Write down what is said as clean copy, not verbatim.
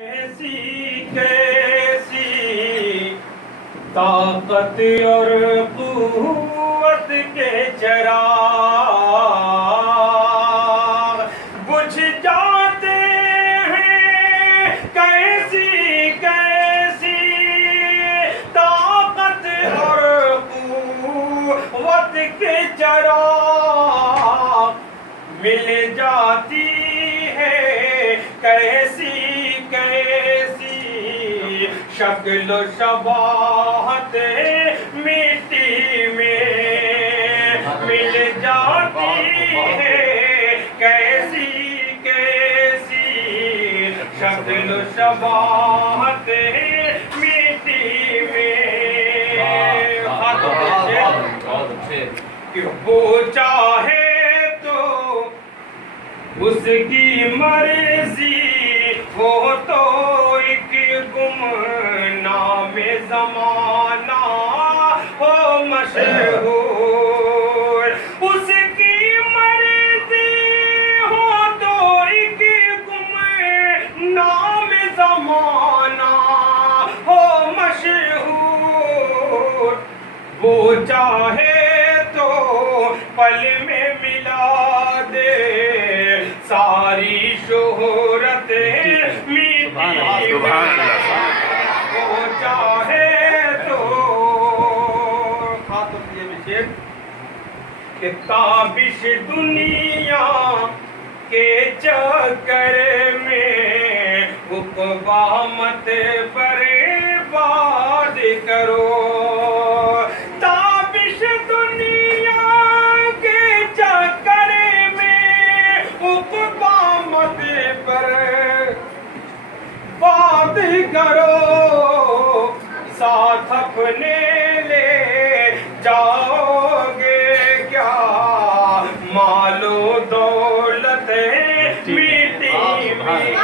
کیسی کیسی طاقت اور قوت کے چراغ بجھ جاتے ہیں، کیسی کیسی طاقت اور قوت کے چراغ مل جاتی ہے، کیسی کیسی شکل و شباہت مٹی میں مل جاتی ہے، کیسی کیسی شکل و شباہت مٹی میں کہ وہ چاہے تو اس کی مرضی ہو تو ایک گمنام زمانہ ہو مشہور، اس کی مرضی ہو تو ایک گمنام زمانہ ہو مشہور، وہ چاہے تو پل میں ملا دے ساری شہرت میٹھی میں، وہ چاہے تو کہ تابش دنیا کے چکر میں عقبہ مت برباد کرو، تابش دنیا کے چکر میں عقبہ مت برباد کرو، ساتھ اپنے لے جاؤ گے کیا مال و دولت میٹھی میں